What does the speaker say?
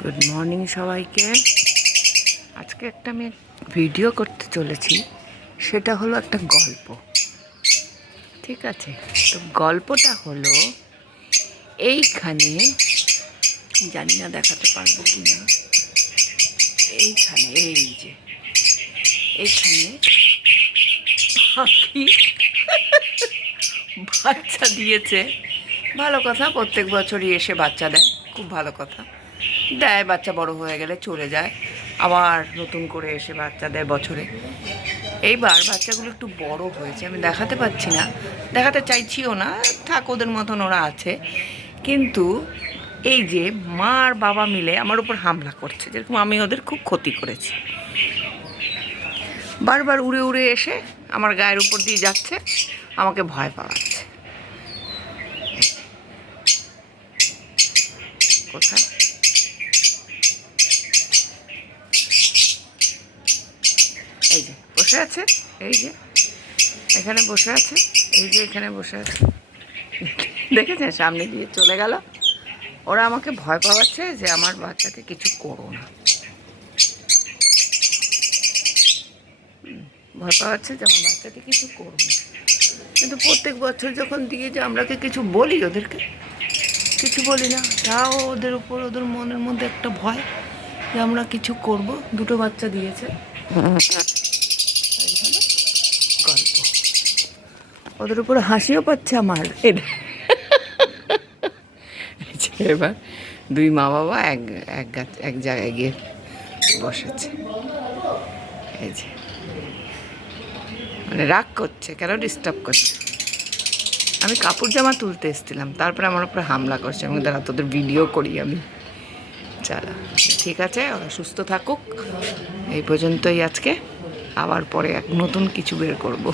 Good morning সবাইকে। আজকে একটা আমি ভিডিও করতে চলেছি, সেটা হলো একটা গল্প। ঠিক আছে, তো গল্পটা হলো এইখানে, জানি না দেখাতে পারবো কি না, এইখানে এইখানে পাখি বাচ্চা দিয়েছে। ভালো কথা, প্রত্যেক বছরই এসে বাচ্চা দেয়, খুব ভালো কথা। দেয়, বাচ্চা বড় হয়ে গেলে চলে যায়, আবার নতুন করে এসে বাচ্চা দেয় বছরে। এইবার বাচ্চাগুলো একটু বড় হয়েছে, আমি দেখাতে পাচ্ছি না, দেখাতে চাইছিও না, থাক ওদের মতন ওরা আছে। কিন্তু এই যে মা আর বাবা মিলে আমার উপর হামলা করছে, যেরকম আমি ওদের খুব ক্ষতি করেছি। বারবার উড়ে উড়ে এসে আমার গায়ের উপর দিয়ে যাচ্ছে, আমাকে ভয় পাওয়াচ্ছে। কোথায় এই যে বসে আছে, এই যে এখানে বসে আছে, এই যে এখানে বসে আছে, দেখেছেন? সামনে দিয়ে চলে গেল। ওরা আমাকে ভয় পাওয়াচ্ছে যে আমার বাচ্চাকে কিছু করো না, ভয় পাওয়াচ্ছে যে আমার বাচ্চাকে কিছু করো না। কিন্তু প্রত্যেক বছর যখন দিয়ে যে আমরাকে কিছু বলি, ওদেরকে কিছু বলি না, তাও ওদের উপর, ওদের মনের মধ্যে একটা ভয় যে আমরা কিছু করব। দুটো বাচ্চা দিয়েছে, গল্প। ওদের উপর হাসিও পাচ্ছে আমার। এবার দুই মা বাবা এক এক গাছ এক জায়গায় গিয়ে বসেছে। এই যে মানে রাগ করছে, কেন ডিস্টার্ব করছে। আমি কাপড় জামা তুলতে এসেছিলাম, তারপরে আমার উপরে হামলা করছে এবং দাঁড়া তোদের ভিডিও করি আমি। চলো, ঠিক আছে, ওরা সুস্থ থাকুক। এই পর্যন্তই আজকে, আবার পরে এক নতুন কিছু বের করব।